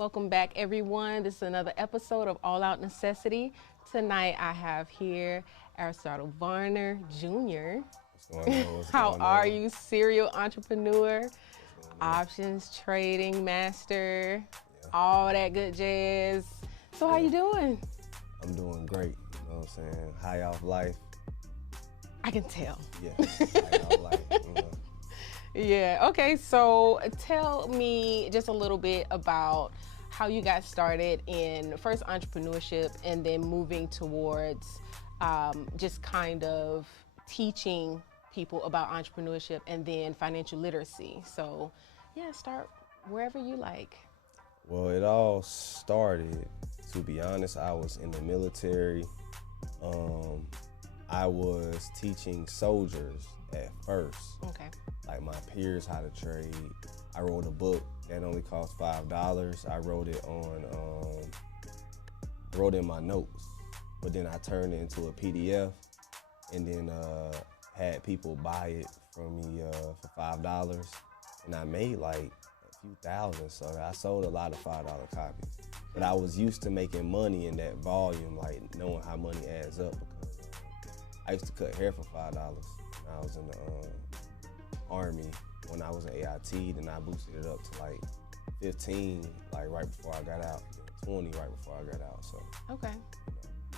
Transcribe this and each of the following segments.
Welcome back, everyone. This is another episode of All Out Necessity. Tonight, I have here Aristotle Varner Jr. What's going on? How are you? Serial entrepreneur, options trading master, all that good jazz. So how you doing? I'm doing great. You know what I'm saying? High off life. I can tell. Yeah, high off life. Yeah, okay, so tell me just a little bit about how you got started in first entrepreneurship and then moving towards just kind of teaching people about entrepreneurship and then financial literacy. So yeah, start wherever you like. Well, it all started, to be honest, I was in the military. I was teaching soldiers at first. Okay. Like my peers how to trade. I wrote a book that only cost $5. I wrote it wrote in my notes, but then I turned it into a PDF and then had people buy it from me for $5, and I made like a few thousand. So I sold a lot of $5 copies, but I was used to making money in that volume, like knowing how money adds up, because I used to cut hair for $5 when I was in the Army. When I was in AIT, then I boosted it up to like 15, like right before I got out, 20 right before I got out. So Okay.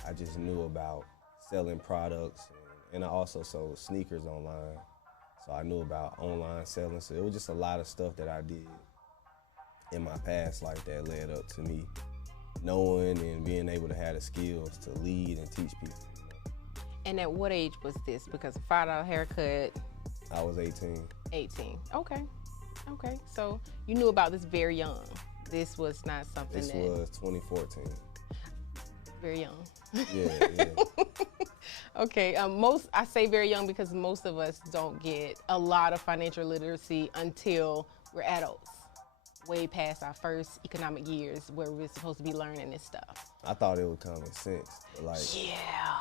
I just knew about selling products, and I also sold sneakers online. So I knew about online selling. So it was just a lot of stuff that I did in my past life that led up to me knowing and being able to have the skills to lead and teach people. And at what age was this? Because a $5 haircut. I was 18. 18. Okay. Okay. So you knew about this very young. This was not something This was 2014. Very young. Yeah. Okay. I say very young because most of us don't get a lot of financial literacy until we're adults, way past our first economic years where we're supposed to be learning this stuff. I thought it was common sense, but like. Yeah.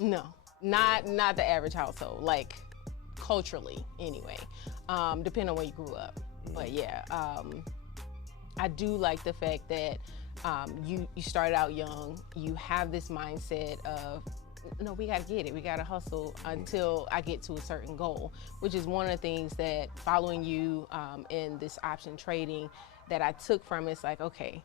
No. Not the average household. Like, culturally anyway, depending on where you grew up. But yeah, I do like the fact that you started out young. You have this mindset of, no, we gotta get it, we gotta hustle until I get to a certain goal, which is one of the things that following you in this option trading that I took from it's like, okay,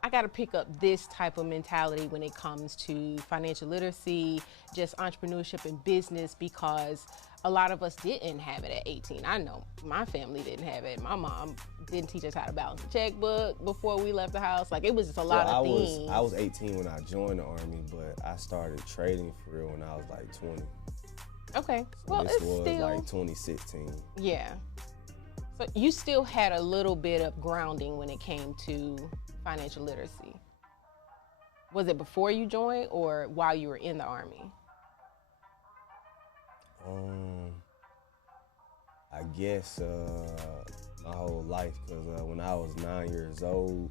I got to pick up this type of mentality when it comes to financial literacy, just entrepreneurship and business, because a lot of us didn't have it at 18. I know my family didn't have it. My mom didn't teach us how to balance a checkbook before we left the house. Like, it was just a lot of things. I was 18 when I joined the Army, but I started trading for real when I was like 20. Okay. So well, this it's was still like 2016. Yeah. So you still had a little bit of grounding when it came to financial literacy. Was it before you joined or while you were in the Army? I guess my whole life, because when I was 9 years old,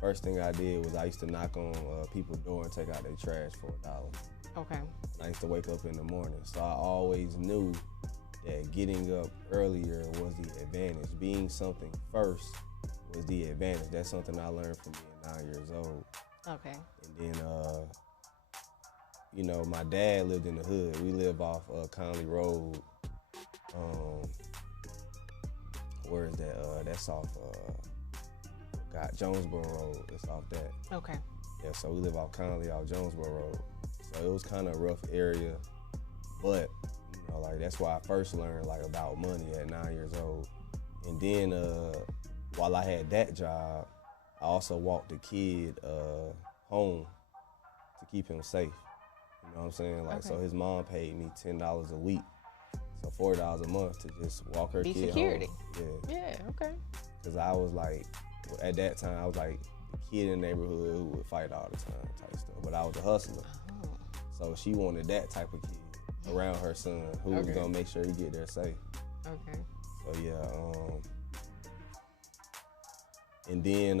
first thing I did was I used to knock on people's door and take out their trash for $1. Okay. I used to wake up in the morning, so I always knew that getting up earlier was the advantage. Being something first was the advantage. That's something I learned from being 9 years old. Okay. And then, my dad lived in the hood. We live off Conley Road. Where is that? That's off, Jonesboro Road. It's off that. Okay. Yeah, so we live off Conley, off Jonesboro Road. So it was kind of a rough area, but, that's why I first learned, about money at 9 years old. And then, while I had that job, I also walked the kid home to keep him safe. You know what I'm saying? Okay. So his mom paid me $10 a week, so $40 a month to just walk her kid security. Home. Yeah, okay. Because I was at that time, I was the kid in the neighborhood who would fight all the time type stuff. But I was a hustler. Oh. So she wanted that type of kid around her son who was gonna make sure he get there safe. Okay. So yeah, and then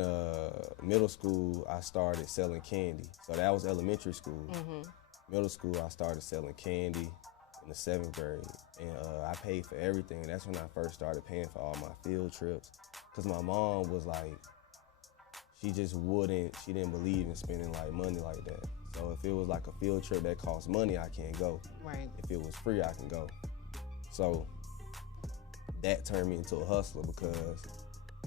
middle school, I started selling candy. So that was elementary school. Mm-hmm. Middle school, I started selling candy in the 7th grade. And I paid for everything. That's when I first started paying for all my field trips. Because my mom was she didn't believe in spending like money like that. So if it was like a field trip that costs money, I can't go. Right. If it was free, I can go. So that turned me into a hustler because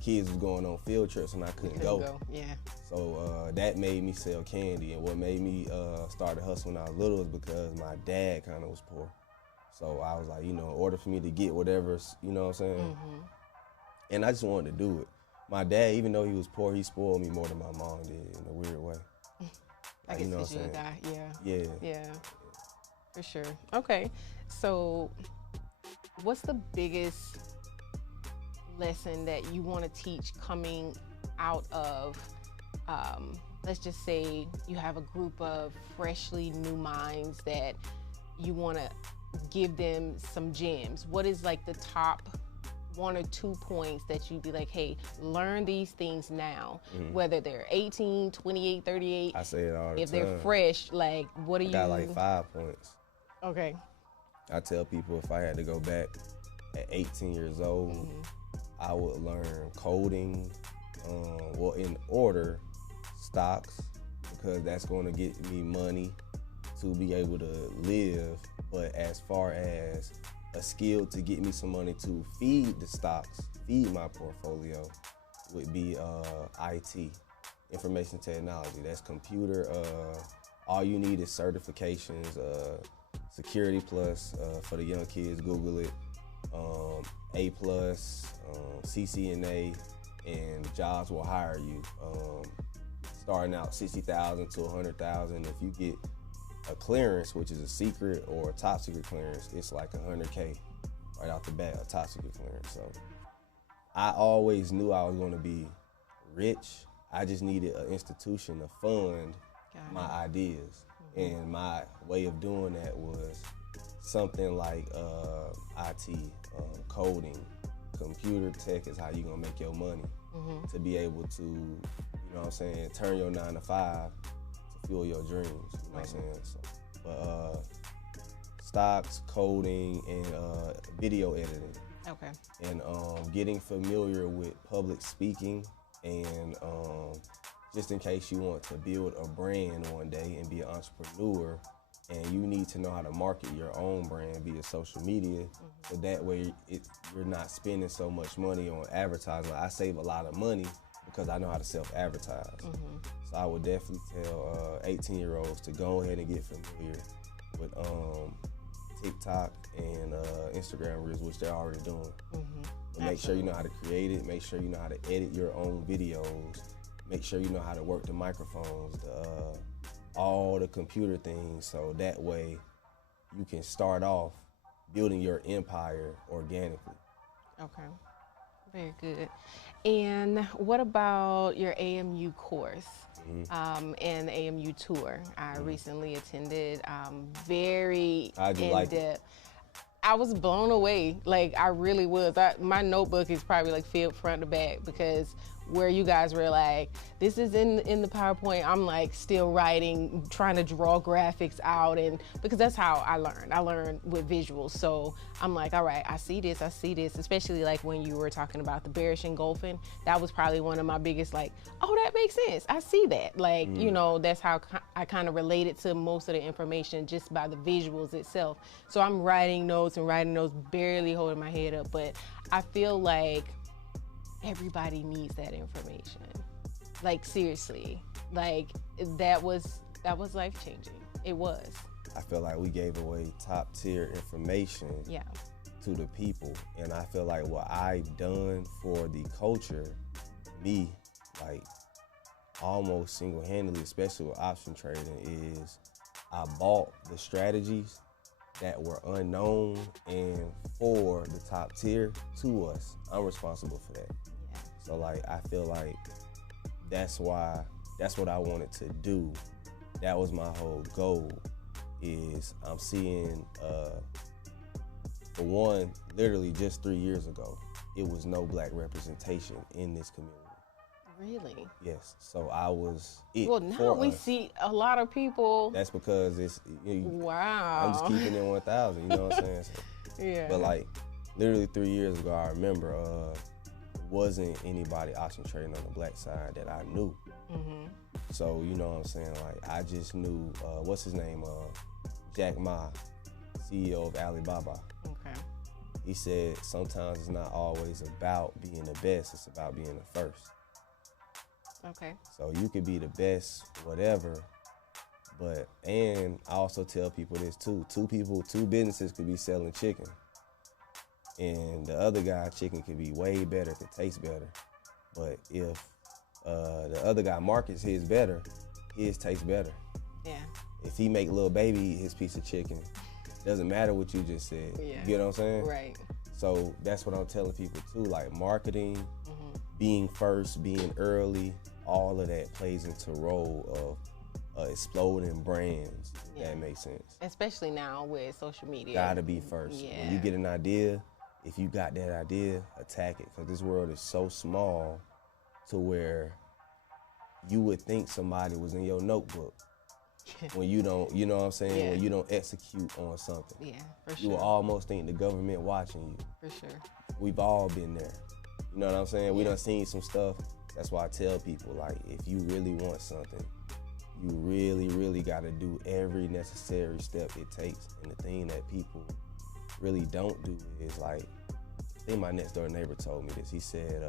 kids was going on field trips and I couldn't go. Yeah. So that made me sell candy, and what made me start to hustle when I was little is because my dad kind of was poor. So I was like, in order for me to get whatever, you know what I'm saying? And I just wanted to do it. My dad, even though he was poor, he spoiled me more than my mom did in a weird way. I guess because you're a guy, Yeah. Yeah, for sure. Okay, so what's the biggest lesson that you want to teach coming out of, let's just say you have a group of freshly new minds that you want to give them some gems? What is like the top 1 or 2 points that you'd be like, hey, learn these things now, whether they're 18, 28, 38. I say it all the time. If they're fresh, like, what do you... got like 5 points. Okay. I tell people if I had to go back at 18 years old, I would learn coding, well, in order, stocks, because that's going to get me money to be able to live. But as far as a skill to get me some money to feed the stocks, feed my portfolio, would be IT, information technology. That's computer. All you need is certifications, Security Plus for the young kids. Google it. A+, CCNA, and jobs will hire you. Starting out 60,000 to 100,000. If you get a clearance, which is a secret or a top secret clearance, it's like 100K right off the bat, a top secret clearance. So I always knew I was going to be rich. I just needed an institution to fund my ideas. And my way of doing that was something like IT, coding, computer tech is how you're going to make your money to be able to, turn your 9 to 5 to fuel your dreams, you know what I'm saying? So, but stocks, coding, and video editing. Okay. And getting familiar with public speaking, and just in case you want to build a brand one day and be an entrepreneur, and you need to know how to market your own brand via social media, so that way you're not spending so much money on advertising. I save a lot of money because I know how to self-advertise. So I would definitely tell 18-year-olds to go ahead and get familiar with TikTok and Instagram Reels, which they're already doing. But make sure you know how to create it, make sure you know how to edit your own videos, make sure you know how to work the microphones, all the computer things, so that way you can start off building your empire organically. Okay, very good. And what about your AMU course and the AMU tour? I recently attended, very in-depth. Like it? I was blown away, like I really was. My notebook is probably like filled front to back, because where you guys were like, this is in the PowerPoint, I'm like still writing, trying to draw graphics out, and because that's how I learned with visuals. So I'm like, all right, I see this, especially like when you were talking about the bearish engulfing. That was probably one of my biggest, like, oh, that makes sense, I see that. Like, that's how I kind of related to most of the information just by the visuals itself. So I'm writing notes, barely holding my head up, but I feel like everybody needs that information. Like, seriously, like that was life-changing. It was. I feel like we gave away top tier information to the people, and I feel like what I've done for the culture, me, like almost single-handedly, especially with option trading, is I bought the strategies that were unknown and for the top tier to us. I'm responsible for that. So like, I feel like that's what I wanted to do. That was my whole goal, is I'm seeing, for one, literally just 3 years ago, it was no black representation in this community. Really? Yes, so I was it. Well, now we see a lot of people. That's because it's, wow. I'm just keeping it 1,000, you know what I'm saying? So, yeah. but like, literally 3 years ago, I remember wasn't anybody option trading on the black side that I knew. So, you know what I'm saying? Like, I just knew, what's his name? Jack Ma, CEO of Alibaba. Okay. He said sometimes it's not always about being the best, it's about being the first. Okay. So you could be the best, whatever, but, and I also tell people this too, two businesses could be selling chicken, and the other guy chicken could be way better, could taste better, but if the other guy markets his better, his tastes better. Yeah. If he make little baby eat his piece of chicken, doesn't matter what you just said. Yeah. You get what I'm saying? Right. So that's what I'm telling people too, like marketing, being first, being early, all of that plays into role of exploding brands, if that makes sense. Especially now with social media. Gotta be first. Yeah. When you get an idea, if you got that idea, attack it, because this world is so small to where you would think somebody was in your notebook when you don't, you know what I'm saying, Yeah. when you don't execute on something. Yeah, for sure. You will almost think the government watching you. For sure. We've all been there. You know what I'm saying? We Yeah. done seen some stuff. That's why I tell people, like, if you really want something, you really, really got to do every necessary step it takes. And the thing that people really don't do is, like, I think my next door neighbor told me this. He said,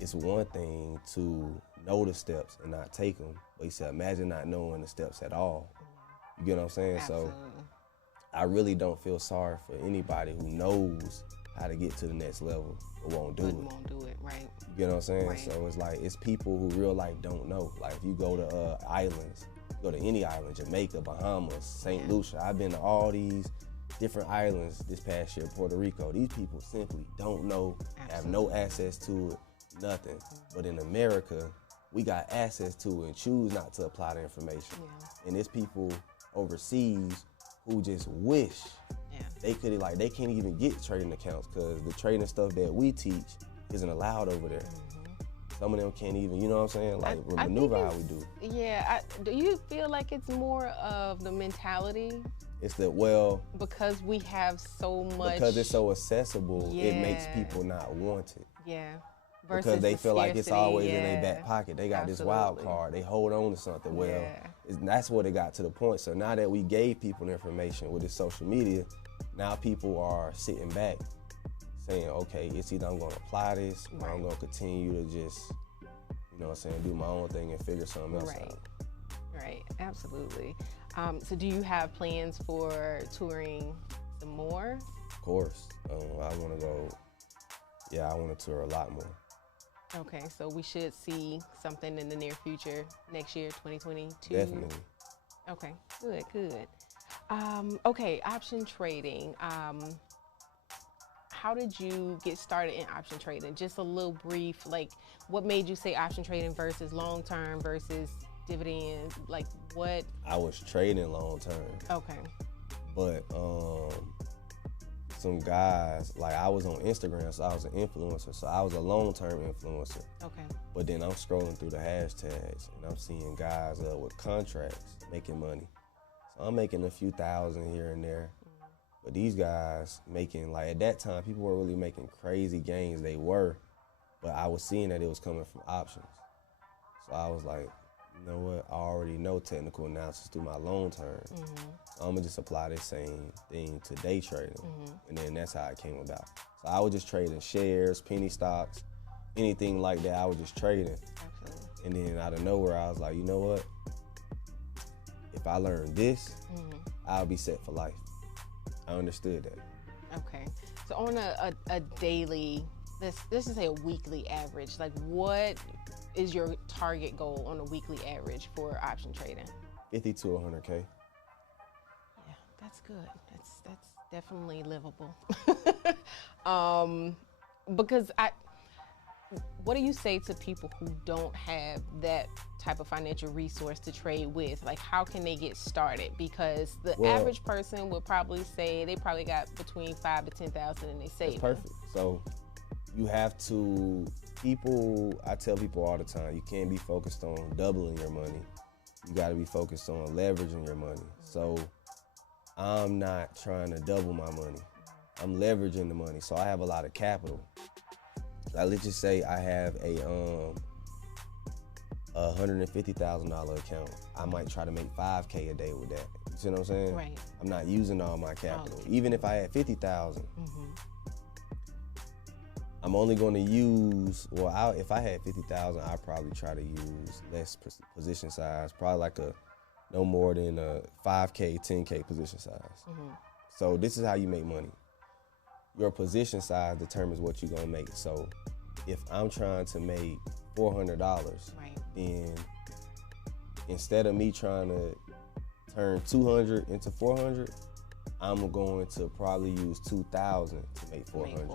it's one thing to know the steps and not take them. But he said, imagine not knowing the steps at all. You get what I'm saying? Absolutely. So I really don't feel sorry for anybody who knows how to get to the next level but won't do it. Won't do it, right. You get what I'm saying? Right. So it's like, it's people who real life don't know. Like if you go to islands, go to any island, Jamaica, Bahamas, St. Lucia. I've been to all these different islands this past year, Puerto Rico. These people simply don't know, have no access to it, nothing. But in America, we got access to it and choose not to apply the information. Yeah. And there's people overseas who just wish they could, like, they can't even get trading accounts because the trading stuff that we teach isn't allowed over there. Some of them can't even, you know what I'm saying, like maneuver how we do. Yeah, do you feel like it's more of the mentality? It's that, well, Because we have so much. because it's so accessible, it makes people not want it. Yeah. Because Versus they the feel like it's scarcity, always in their back pocket. They got this wild Absolutely. card. They hold on to something. Well, that's what it got to the point. So now that we gave people the information with this social media, now people are sitting back saying, okay, it's either I'm going to apply this or I'm going to continue to just, you know what I'm saying, do my own thing and figure something else out. Right, absolutely. So do you have plans for touring some more? Of course. I want to go, I want to tour a lot more. Okay, so we should see something in the near future, next year, 2022? Definitely. Okay, good. Okay, option trading. How did you get started in option trading? Just a little brief, like what made you say option trading versus long-term versus dividends? Like what? I was trading long term. Okay. But some guys, like I was on Instagram, so I was an influencer, so I was a long-term influencer. Okay. But then I'm scrolling through the hashtags and I'm seeing guys with contracts making money. So I'm making a few thousand here and there. But these guys making, like at that time, people were really making crazy gains. They were, but I was seeing that it was coming from options. So I was like, you know what? I already know technical analysis through my long term. So I'm gonna just apply this same thing to day trading. And then that's how it came about. So I was just trading shares, penny stocks, anything like that. I was just trading. Absolutely. And then out of nowhere, I was like, you know what? If I learn this, I'll be set for life. I understood that. Okay. So on a daily, let's just say a weekly average, like what is your target goal on a weekly average for option trading? 50 to 100K. Yeah, that's good. That's definitely livable. Because what do you say to people who don't have that type of financial resource to trade with? Like, how can they get started? Because the average person would probably say they probably got between 5 to 10,000 in their savings. That's perfect. So you have to, I tell people all the time, you can't be focused on doubling your money. You got to be focused on leveraging your money. So I'm not trying to double my money. I'm leveraging the money. So I have a lot of capital. Like, let's just say I have a $150,000 account. I might try to make $5K a day with that. You see what I'm saying? Right. I'm not using all my capital. Okay. Even if I had 50,000, Mm-hmm. I'm only going to use, well, if I had 50,000, I'd probably try to use less position size, probably like no more than a 5K, 10K position size. Mm-hmm. So this is how you make money. Your position size determines what you're going to make. So if I'm trying to make $400, Right. then instead of me trying to turn 200 into 400, I'm going to probably use 2,000 to make 400.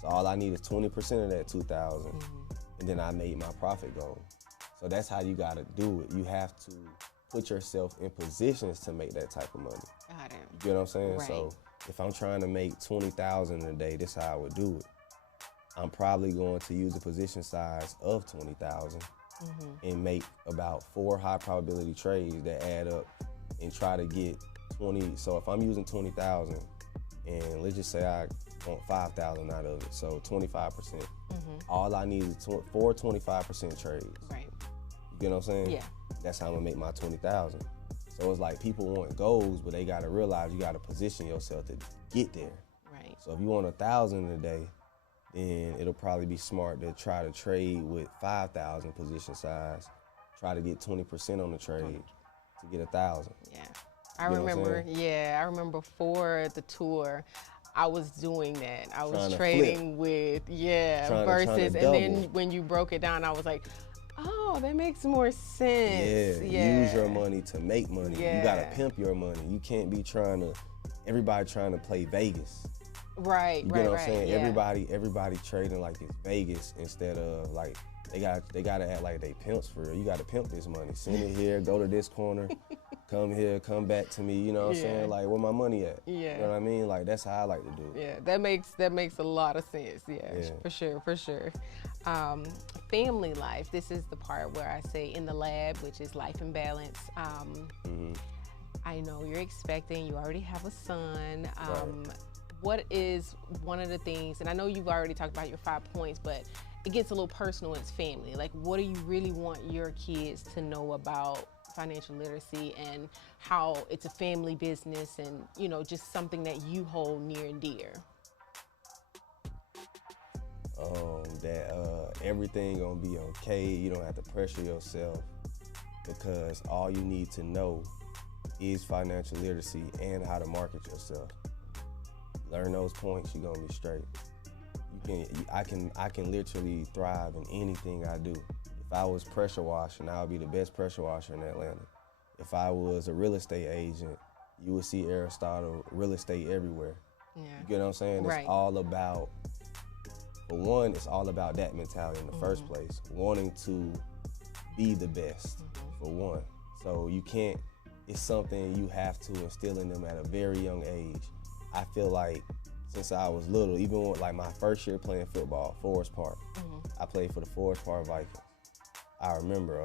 So all I need is 20% of that 2,000, and then I made my profit goal. So that's how you got to do it. You have to put yourself in positions to make that type of money. Got it. You get what I'm saying? Right. So if I'm trying to make 20,000 a day, this is how I would do it. I'm probably going to use a position size of 20,000 and make about 4 high probability trades that add up and try to get 20. So if I'm using 20,000 and let's just say I want 5,000 out of it, so 25%. All I need is 4 25% trades. Right. You get what I'm saying? Yeah. That's how I'm gonna make my 20,000. So it's like people want goals, but they gotta realize you gotta position yourself to get there. Right. So if you want 1,000 a day, then it'll probably be smart to try to trade with 5,000 position size. Try to get 20% on the trade to get 1,000. Yeah. I remember before the tour, I was doing that. I was trading with, versus, and then when you broke it down, I was like, oh, that makes more sense. Yeah, use your money to make money. Yeah. You gotta pimp your money. You can't be everybody trying to play Vegas. Right, You get what I'm saying? Yeah. Everybody trading like it's Vegas instead of like, they gotta act like they pimps for real. You gotta pimp this money. Send it here, go to this corner, come here, come back to me. You know what I'm saying? Like, where my money at? Yeah. You know what I mean? Like, that's how I like to do it. Yeah, that makes a lot of sense. Yeah. For sure. Family life. This is the part where I say in the lab, which is life and balance. I know you're expecting. You already have a son. Right. What is one of the things? And I know you've already talked about your 5 points, but it gets a little personal. It's family. Like, what do you really want your kids to know about financial literacy and how it's a family business and, you know, just something that you hold near and dear? That everything gonna be okay. You don't have to pressure yourself because all you need to know is financial literacy and how to market yourself. Learn those points, you're gonna be straight. I can literally thrive in anything I do. If I was pressure washing, I would be the best pressure washer in Atlanta. If I was a real estate agent, you would see Aristotle real estate everywhere. Yeah. You get what I'm saying? Right. It's all about, for one, it's all about that mentality in the first place, wanting to be the best, for one. So it's something you have to instill in them at a very young age. I feel like since I was little, even with like my first year playing football, Forest Park, I played for the Forest Park Vikings. I remember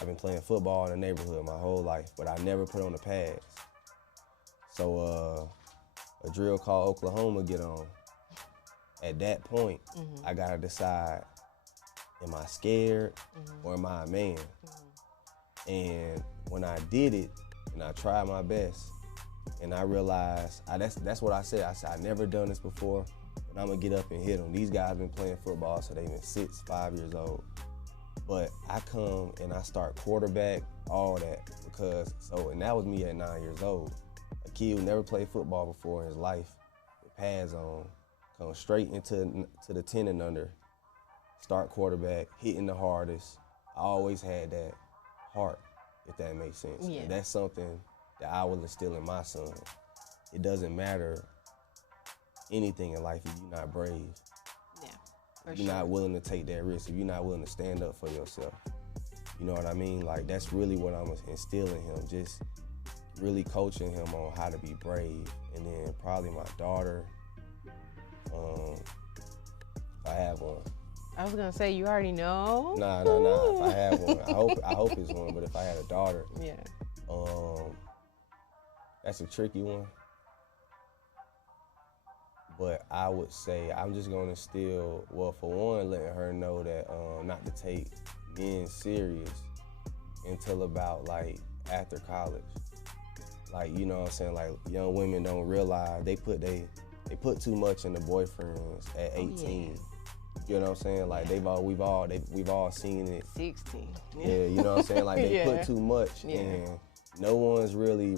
I've been playing football in the neighborhood my whole life, but I never put on the pads. So a drill called Oklahoma get on. At that point, I gotta decide, am I scared or am I a man? And when I did it and I tried my best, and I realized, that's what I said. I said, I never done this before, but I'm gonna get up and hit them. These guys been playing football, so they've been 6, 5 years old. But I come and I start quarterback, all that, and that was me at 9 years old. A kid who never played football before in his life, with pads on, come straight into the 10 and under, start quarterback, hitting the hardest. I always had that heart, if that makes sense. Yeah. And that's something that I will instill in my son. It doesn't matter anything in life if you're not brave. Yeah, if you're not willing to take that risk, if you're not willing to stand up for yourself. You know what I mean? Like, that's really what I'm instilling in him, just really coaching him on how to be brave. And then probably my daughter, if I have one. I was gonna say, you already know. Nah. If I have one, I hope it's one. But if I had a daughter, that's a tricky one. But I would say I'm just gonna still, well, for one, letting her know that not to take men serious until about like after college. Like, you know what I'm saying? Like, young women don't realize they put too much in the boyfriends at 18. You know what I'm saying? Like, we've all seen it. 16. Yeah, you know what I'm saying? Like, they put too much, and no one's really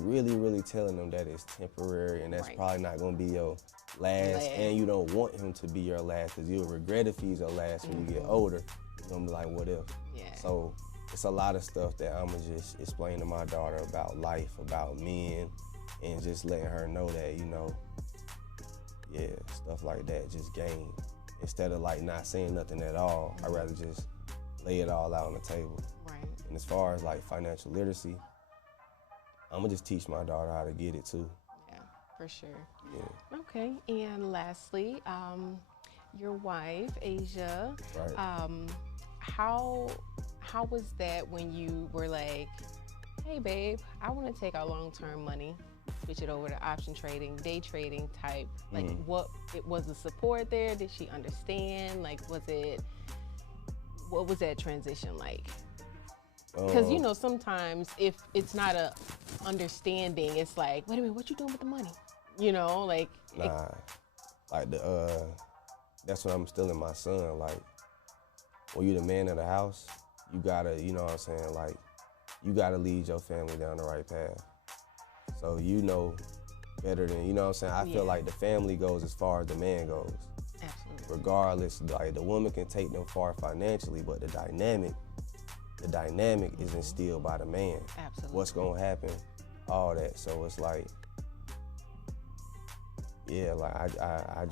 telling them that it's temporary, and that's probably not gonna be your last. And you don't want him to be your last, because you'll regret if he's your last when you get older. You're gonna be like, what if? Yeah. So it's a lot of stuff that I'm gonna just explain to my daughter about life, about men, and just letting her know that, you know, stuff like that, just game. Instead of like not saying nothing at all, I'd rather just lay it all out on the table. Right. And as far as like financial literacy, I'm gonna just teach my daughter how to get it too. Yeah, for sure. Yeah. Okay, and lastly, your wife, Asia, Right. How was that when you were like, hey babe, I want to take our long-term money, switch it over to option trading, day trading type? Like, what was the support there? Did she understand? Like, what was that transition like? Because, you know, sometimes if it's not a understanding, it's like, wait a minute, what you doing with the money? You know, like. Nah, like that's what I'm instilling my son. Like, when you're the man of the house, you gotta, you know what I'm saying, like, you gotta lead your family down the right path. So you know better than, you know what I'm saying? I feel like the family goes as far as the man goes. Absolutely. Regardless, like, the woman can take them far financially, but the dynamic is instilled by the man. Absolutely. What's gonna happen, all that. So it's like, yeah, like I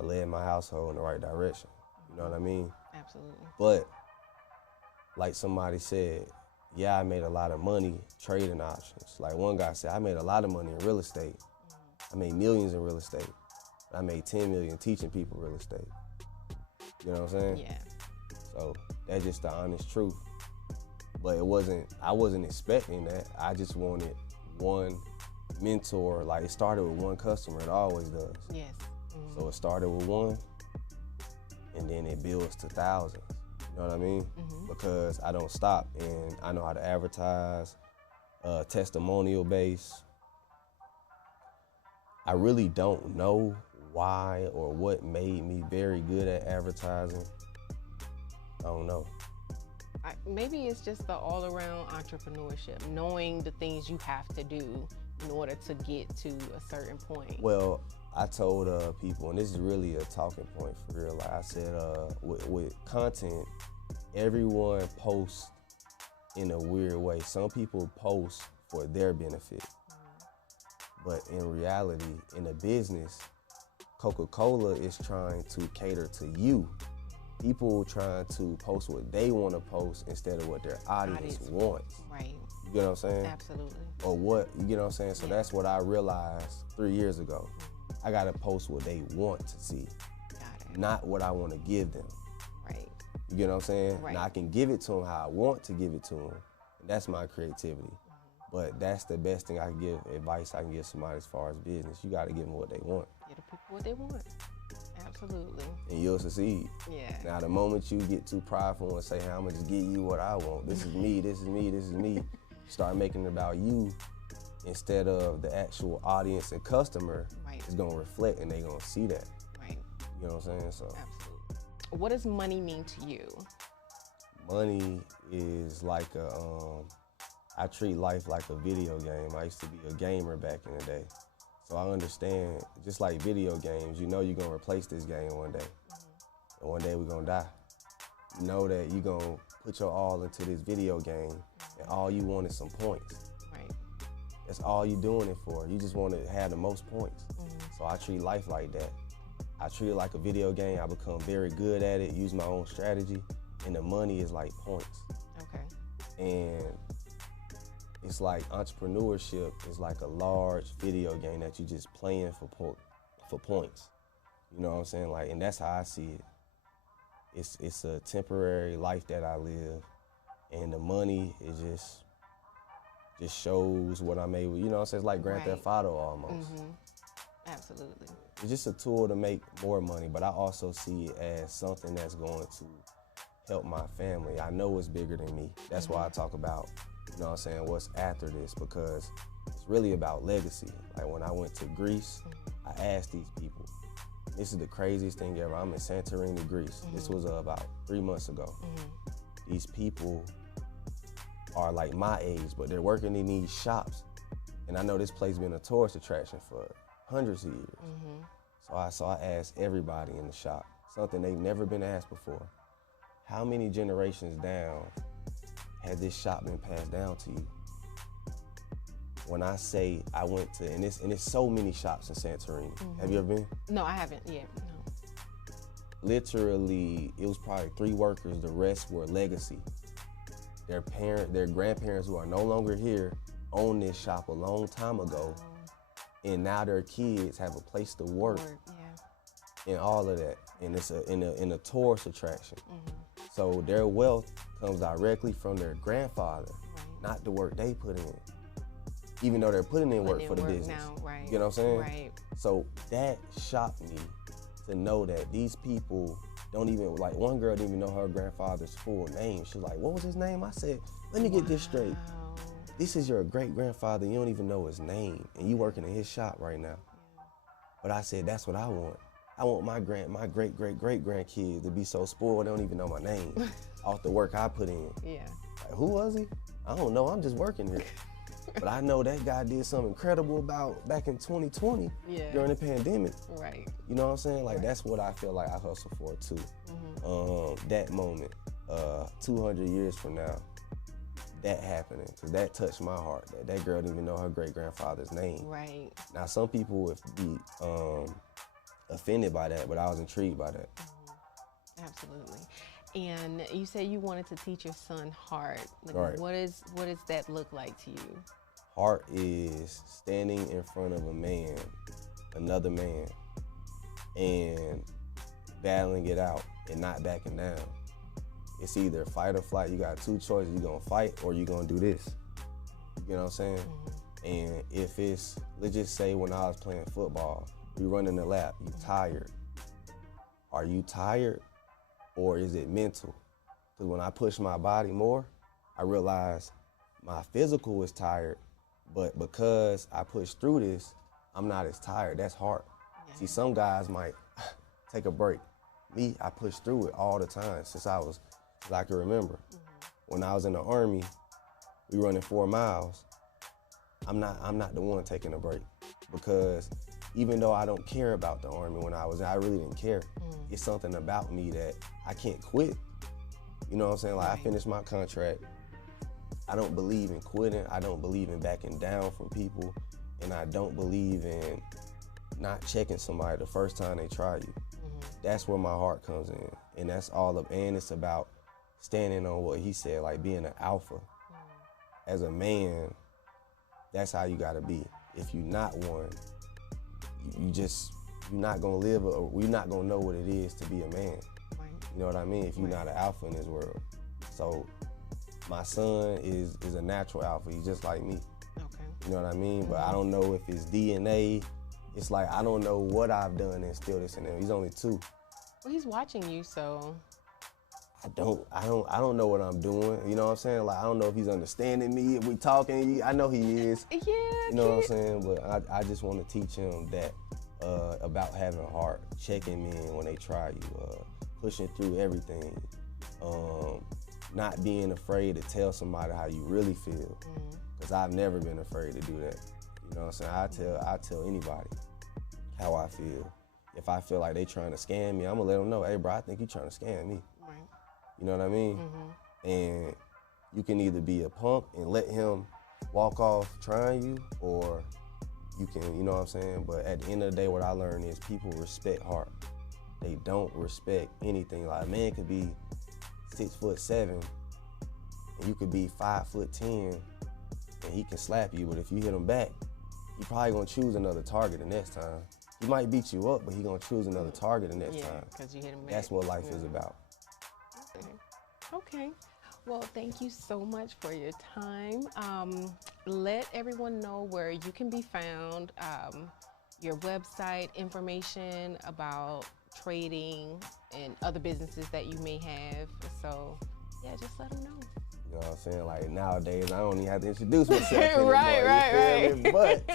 led my household in the right direction. You know what I mean? Absolutely. But like somebody said, yeah, I made a lot of money trading options. Like one guy said, I made a lot of money in real estate. I made millions in real estate. I made 10 million teaching people real estate. You know what I'm saying? Yeah. So that's just the honest truth. But I wasn't expecting that. I just wanted one mentor. Like, it started with one customer. It always does. Yes. So it started with one, and then it builds to thousands. You know what I mean? Because I don't stop, and I know how to advertise, testimonial base. I really don't know why or what made me very good at advertising. I don't know. Maybe it's just the all-around entrepreneurship, knowing the things you have to do in order to get to a certain point. Well, I told people, and this is really a talking point for real. Like I said, with content, everyone posts in a weird way. Some people post for their benefit, but in reality, in a business, Coca-Cola is trying to cater to you. People trying to post what they want to post instead of what their audience wants. Right. You know what I'm saying? Absolutely. Or what, you know what I'm saying? So that's what I realized 3 years ago. I gotta post what they want to see, not what I want to give them. Right. You get what I'm saying? Right. Now I can give it to them how I want to give it to them. That's my creativity. But that's the best thing I can give, advice I can give somebody as far as business. You gotta give them what they want. Give the people what they want. Absolutely. And you'll succeed. Yeah. Now the moment you get too prideful and say, hey, I'm gonna just give you what I want. This is me, this is me, this is me. Start making it about you instead of the actual audience and customer. Right. It's gonna reflect and they gonna see that. Right. You know what I'm saying? So. Absolutely. What does money mean to you? Money is like I treat life like a video game. I used to be a gamer back in the day. So I understand, just like video games, you know you're gonna replace this game one day. And one day we're gonna die. You know that you're gonna put your all into this video game and all you want is some points. Right. That's all you're doing it for. You just want to have the most points. So I treat life like that. I treat it like a video game. I become very good at it, use my own strategy, and the money is like points. Okay. And it's like entrepreneurship is like a large video game that you just playing for points. You know what I'm saying? Like, and that's how I see it. It's a temporary life that I live, and the money is just shows what I'm able. You know what I'm saying? It's like Grand Theft Auto almost. Absolutely. It's just a tool to make more money, but I also see it as something that's going to help my family. I know it's bigger than me. That's why I talk about, you know what I'm saying, what's after this, because it's really about legacy. Like when I went to Greece, I asked these people, this is the craziest thing ever. I'm in Santorini, Greece. This was about 3 months ago. These people are like my age, but they're working in these shops. And I know this place been a tourist attraction for hundreds of years. So I asked everybody in the shop, something they've never been asked before. How many generations down has this shop been passed down to you? When I say I went to, and it's so many shops in Santorini. Have you ever been? No, I haven't yet. No. Literally, it was probably 3 workers. The rest were legacy. Their grandparents who are no longer here owned this shop a long time ago, and now their kids have a place to work, and all of that. And it's in a tourist attraction. So their wealth comes directly from their grandfather, not the work they put in. Even though they're putting in work for the business. Now, right. You know what I'm saying? Right. So that shocked me to know that these people don't even, like one girl didn't even know her grandfather's full name. She was like, what was his name? I said, let me get this straight. This is your great grandfather, you don't even know his name, and you working in his shop right now. But I said, that's what I want. I want my great grandkids to be so spoiled they don't even know my name off the work I put in. Yeah. Like, who was he? I don't know, I'm just working here. But I know that guy did something incredible about back in 2020 during the pandemic. Right. You know what I'm saying? Like, that's what I feel like I hustle for too. That moment, 200 years from now, that happening, because that touched my heart. That girl didn't even know her great-grandfather's name. Right. Now, some people would be offended by that, but I was intrigued by that. Absolutely. And you said you wanted to teach your son heart. Like, Right. What does that look like to you? Heart is standing in front of a man, another man, and battling it out and not backing down. It's either fight or flight. You got 2 choices. You're gonna fight or you're gonna do this. You know what I'm saying? And if it's, let's just say when I was playing football, we running the lap, you tired. Are you tired or is it mental? Because when I push my body more, I realize my physical is tired, but because I push through this, I'm not as tired. That's heart. See, some guys might take a break. Me, I push through it all the time since I can remember. When I was in the Army, we running 4 miles. I'm not the one taking a break, because even though I don't care about the Army when I really didn't care. It's something about me that I can't quit. You know what I'm saying? Like, I finished my contract. I don't believe in quitting. I don't believe in backing down from people. And I don't believe in not checking somebody the first time they try you. That's where my heart comes in. And that's and it's about standing on what he said, like being an alpha. As a man, that's how you gotta be. If you're not one, you're not gonna live, or you're not gonna know what it is to be a man. You know what I mean? If you're not an alpha in this world. So my son is a natural alpha. He's just like me. Okay. You know what I mean? But I don't know if it's DNA. It's like, I don't know what I've done to instill this in him. He's only 2. Well, he's watching you, so. I don't know what I'm doing. You know what I'm saying? Like, I don't know if he's understanding me, if we talking. I know he is. Yeah. You know what I'm saying? But I just want to teach him that about having heart, checking men when they try you, pushing through everything, not being afraid to tell somebody how you really feel. Because I've never been afraid to do that. You know what I'm saying? I tell anybody how I feel. If I feel like they trying to scam me, I'm gonna let them know, hey bro, I think you trying to scam me. Right. You know what I mean? And you can either be a punk and let him walk off trying you, or you can, you know what I'm saying? But at the end of the day, what I learned is people respect heart. They don't respect anything. Like, a man could be 6'7", and you could be 5'10", and he can slap you, but if you hit him back, he probably gonna choose another target the next time. He might beat you up, but he gonna choose another target the next time. Because you hit him back. That's what life is about. Okay. Well, thank you so much for your time. Let everyone know where you can be found. your website information about trading and other businesses that you may have. So yeah, just let them know. You know what I'm saying? Like nowadays, I don't even have to introduce myself anymore. Right. But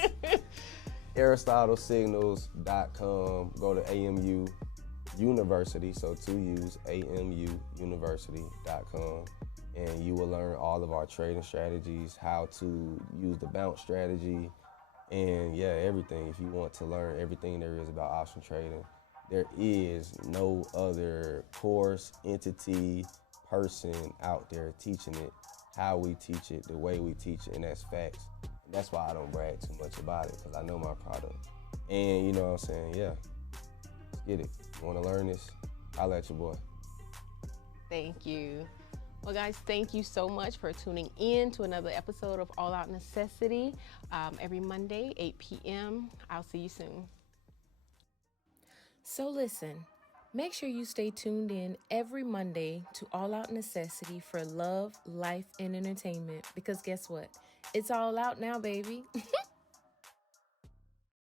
AristotleSignals.com. Go to AMU University, so 2 U's, AMUUniversity.com. And you will learn all of our trading strategies, how to use the bounce strategy, and yeah, everything. If you want to learn everything there is about option trading, there is no other course, entity, person out there teaching it, how we teach it, the way we teach it, and that's facts. And that's why I don't brag too much about it, because I know my product. And you know what I'm saying? Yeah, let's get it. You want to learn this? Holla at your boy. Thank you. Well, guys, thank you so much for tuning in to another episode of All Out Necessity. Every Monday, 8 p.m. I'll see you soon. So listen, make sure you stay tuned in every Monday to All Out Necessity for love, life, and entertainment. Because guess what? It's all out now, baby.